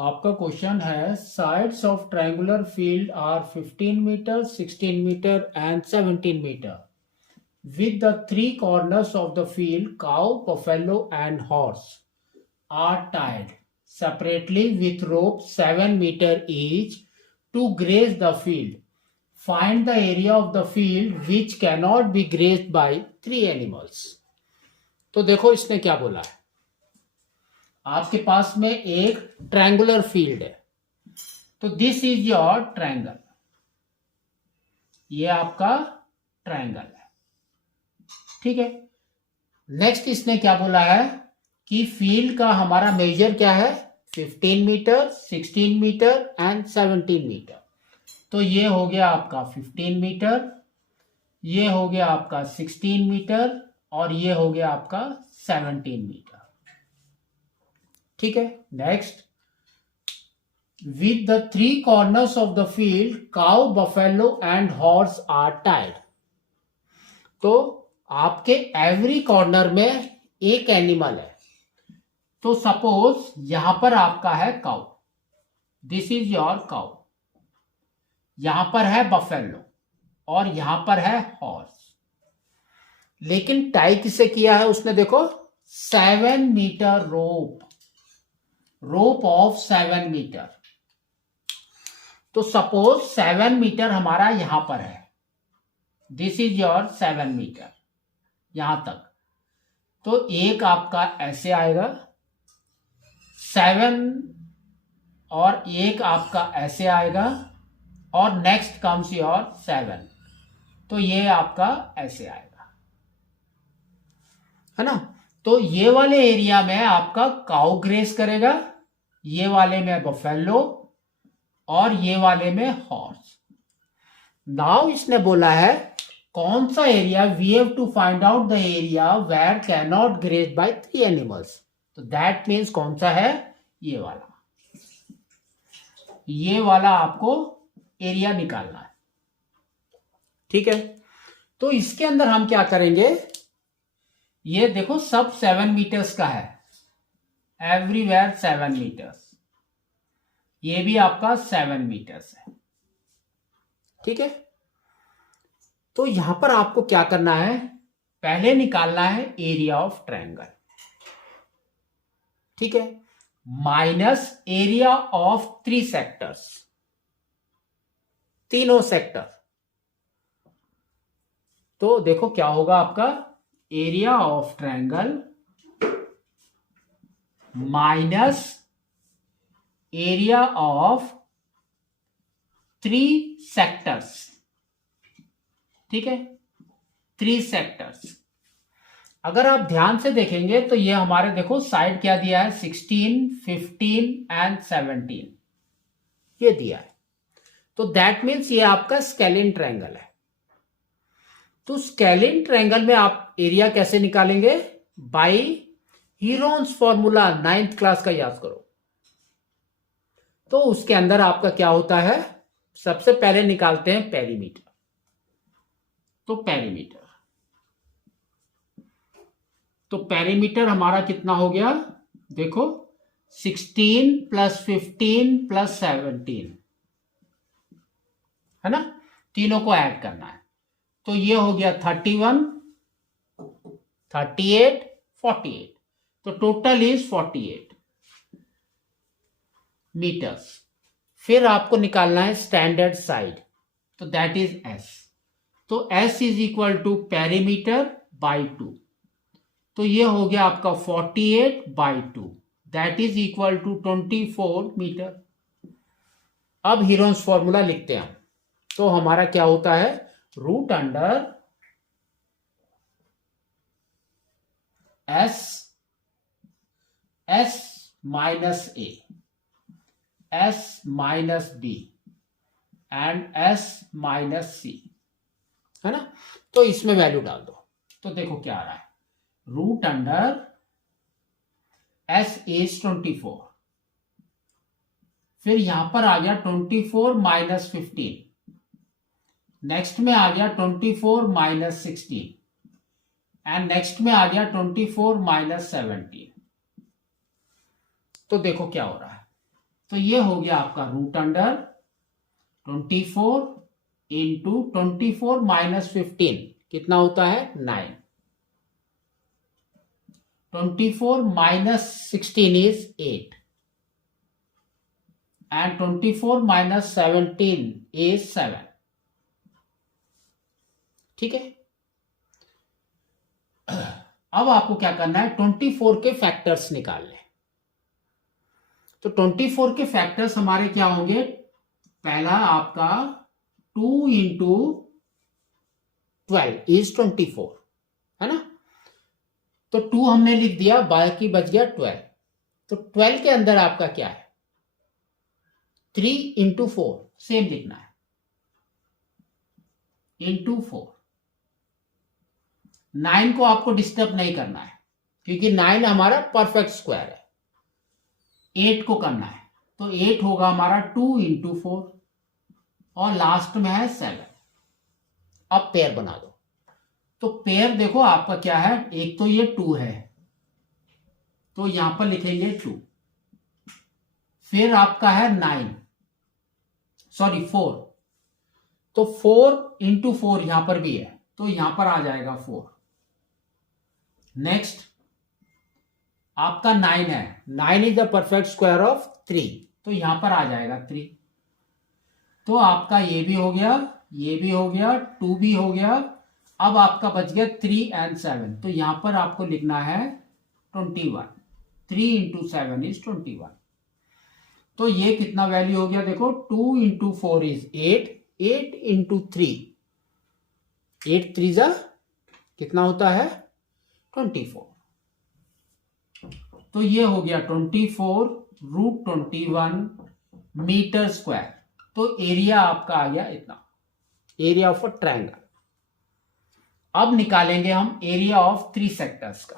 आपका क्वेश्चन है sides of triangular field are 15 metre 16 metre and 17 metre with the three corners of the field cow, buffalo and horse are tied separately with ropes 7 meter each to graze the field. Find the area of the field which cannot be grazed by three animals. तो देखो इसने क्या बोला है, आपके पास में एक triangular field है, तो दिस इज योर ट्रायंगल, ये आपका ट्रायंगल है, ठीक है। नेक्स्ट इसने क्या बोला है कि फील्ड का हमारा मेजर क्या है, 15 मीटर 16 मीटर एंड 17 मीटर। तो ये हो गया आपका 15 मीटर, ये हो गया आपका 16 मीटर और ये हो गया आपका 17 मीटर, ठीक है। Next, with the three corners of the field cow, buffalo and horse are tied. तो आपके एवरी कॉर्नर में एक एनिमल है, तो सपोज यहां पर आपका है cow, this is your cow, यहां पर है बफेलो और यहां पर है हॉर्स, लेकिन टाई किसे किया है उसने, देखो 7 मीटर रोप ऑफ 7 मीटर। तो सपोज 7 मीटर हमारा यहां पर है, दिस इज योर 7 मीटर यहां तक, तो एक आपका ऐसे आएगा 7 और एक आपका ऐसे आएगा और नेक्स्ट कम्स योर 7, तो ये आपका ऐसे आएगा, है ना। तो ये वाले एरिया में आपका काउ ग्रेस करेगा, ये वाले में बफेलो और ये वाले में हॉर्स। नाउ इसने बोला है कौन सा area, we have to find out the area where can not graze by 3 animals. तो दैट मीन्स कौन सा है, ये वाला आपको एरिया निकालना है, ठीक है। तो इसके अंदर हम क्या करेंगे, ये देखो सब 7 मीटर्स का है, एवरीवेयर 7 मीटर्स, ये भी आपका 7 मीटर्स है, ठीक है। तो यहां पर आपको क्या करना है, पहले निकालना है एरिया ऑफ ट्रायंगल, ठीक है, माइनस एरिया ऑफ 3 सेक्टर्स, तीनों सेक्टर। तो देखो क्या होगा आपका, area of triangle minus area of 3 sectors, ठीक है, 3 सेक्टर्स। अगर आप ध्यान से देखेंगे तो ये हमारे देखो साइड क्या दिया है, 16 15 एंड 17 ये दिया है, तो दैट मीन्स ये आपका स्केलिन ट्रायंगल है। तो स्केलिन ट्रायंगल में आप एरिया कैसे निकालेंगे, bye Heron's formula 9th class का याद करो। तो उसके अंदर आपका क्या होता है, सबसे पहले निकालते हैं पेरीमीटर। तो पेरीमीटर हमारा कितना हो गया, देखो 16 प्लस 15 प्लस 17, है ना, तीनों को ऐड करना है। तो ये हो गया 31 38 48, तो टोटल इज 48 मीटर्स। फिर आपको निकालना है स्टैंडर्ड साइड, तो दैट इज एस। तो S is equal to perimeter by 2, तो ये हो गया आपका 48 by 2, that is equal to 24 metre. अब हीरोन्स फॉर्मूला लिखते हैं हम, तो हमारा क्या होता है, root under S minus A, S minus B and S minus C, है ना। तो इसमें वैल्यू डाल दो, तो देखो क्या आ रहा है, रूट अंडर एस इज 24, फिर यहां पर आ गया 24 माइनस 15, नेक्स्ट में आ गया 24 माइनस 16 एंड नेक्स्ट में आ गया 24 माइनस 17। तो देखो क्या हो रहा है, तो ये हो गया आपका रूट अंडर 24 इंटू 24 माइनस 15 कितना होता है 9. 24 minus 16 is 8 and 24 minus 17 is 7. ठीक है. अब आपको क्या करना है 24 के फैक्टर्स निकालने. तो 24 के फैक्टर्स हमारे क्या होंगे. पहला आपका 2 इंटू 12 इज 24 है ना. तो 2 हमने लिख दिया, बाकी बच गया 12. तो 12 के अंदर आपका क्या है 3 इंटू 4 सेम लिखना है इंटू 4. 9 को आपको डिस्टर्ब नहीं करना है क्योंकि 9 हमारा परफेक्ट स्क्वायर है. 8 को करना है तो 8 होगा हमारा 2 इंटू 4 और लास्ट में है 7. अब पेयर बना दो. तो पेयर देखो आपका क्या है, एक तो ये 2 है तो यहां पर लिखेंगे 2. फिर आपका है 4. तो 4 इंटू 4 यहां पर भी है तो यहां पर आ जाएगा 4. नेक्स्ट आपका 9 है. 9 is the perfect square of 3 तो यहां पर आ जाएगा 3. तो आपका ये भी हो गया, ये भी हो गया, 2 भी हो गया. अब आपका बच गया 3 and 7 तो यहां पर आपको लिखना है 21. 3 इंटू 7 इज 21. तो ये कितना वैल्यू हो गया देखो 2 इंटू 4 इज 8. 8 इंटू 3 8 3 जा कितना होता है 24. तो ये हो गया 24 रूट 21 मीटर स्क्वायर. तो एरिया आपका आ गया इतना, एरिया ऑफ अ ट्रायंगल. अब निकालेंगे हम एरिया ऑफ 3 सेक्टर्स का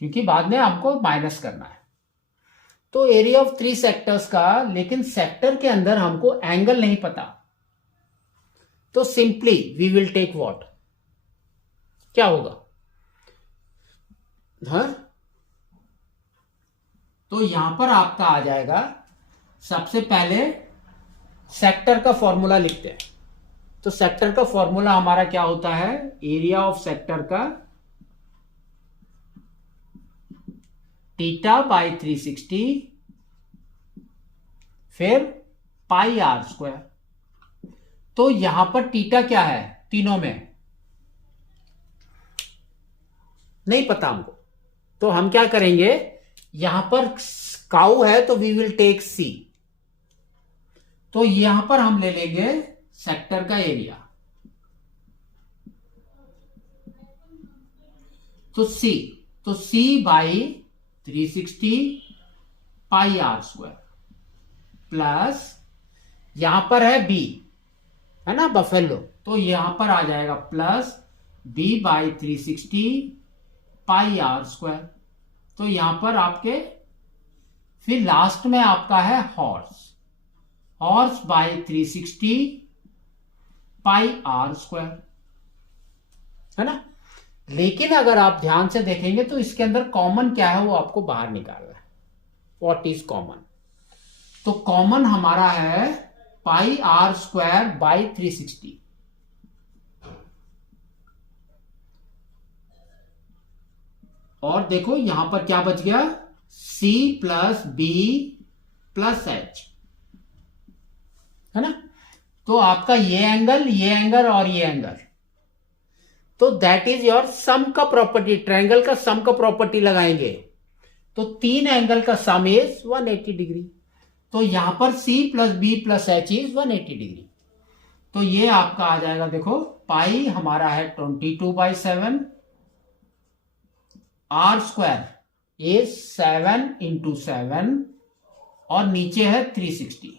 क्योंकि बाद में आपको माइनस करना है. तो एरिया ऑफ 3 सेक्टर्स का, लेकिन सेक्टर के अंदर हमको एंगल नहीं पता. तो simply we will take what, क्या होगा तो यहां पर आपका आ जाएगा. सबसे पहले सेक्टर का फॉर्मूला लिखते हैं. तो सेक्टर का फॉर्मूला हमारा क्या होता है, एरिया ऑफ सेक्टर का थीटा बाई 360 फिर पाई आर स्क्वायर. तो यहां पर थीटा क्या है तीनों में नहीं पता हमको. तो हम क्या करेंगे, यहां पर काउ है तो वी विल टेक सी. तो यहां पर हम ले लेंगे सेक्टर का एरिया. तो C by 360 pi are square plus यहां पर है बी है ना बफेलो. तो यहां पर आ जाएगा plus B by 360 pi are square. तो यहां पर आपके फिर लास्ट में आपका है हॉर्स बाई 360 पाई आर स्क्वायर है ना. लेकिन अगर आप ध्यान से देखेंगे तो इसके अंदर कॉमन क्या है वो आपको बाहर निकालना है. What is common. तो कॉमन हमारा है पाई आर स्क्वायर बाई 360. और देखो यहां पर क्या बच गया, C plus B plus H है ना. तो आपका ये एंगल और ये एंगल, तो दैट इज योर सम का प्रॉपर्टी. ट्रायंगल का सम का प्रॉपर्टी लगाएंगे तो 3 एंगल का सम इज 180 डिग्री. तो यहां पर C plus B plus H is 180 degree. तो ये आपका आ जाएगा देखो पाई हमारा है 22/7. आर स्क्वायर इज 7 इंटू 7 और नीचे है 360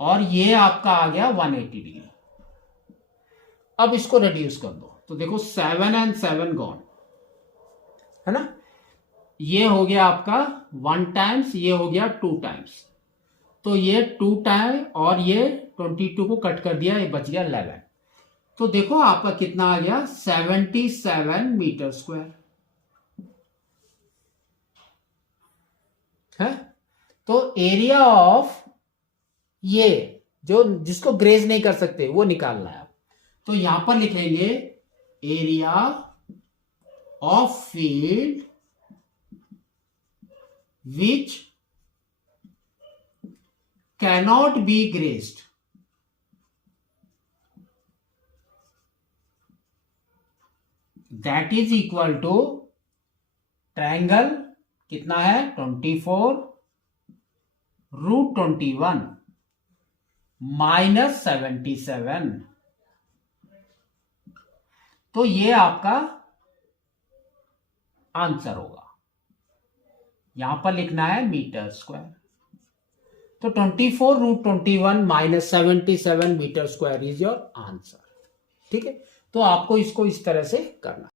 और ये आपका आ गया 180 डिग्री. अब इसको रिड्यूस कर दो तो देखो 7 and 7 गॉन है ना. ये हो गया आपका 1 टाइम्स, ये हो गया 2 टाइम्स. तो ये 2 टाइम और ये 22 को कट कर दिया, ये बच गया 11. तो देखो आपका कितना आ गया 77 मीटर स्क्वायर. है। तो एरिया ऑफ ये जो जिसको ग्रेज नहीं कर सकते वो निकालना है। तो यहां पर लिखेंगे area of field which cannot be grassed, that is equal to triangle कितना है 24√21 -77। तो ये आपका आंसर होगा। यहां पर लिखना है मीटर स्क्वायर। तो 24√21 -77 metre square is your answer. ठीक है, तो आपको इसको इस तरह से करना।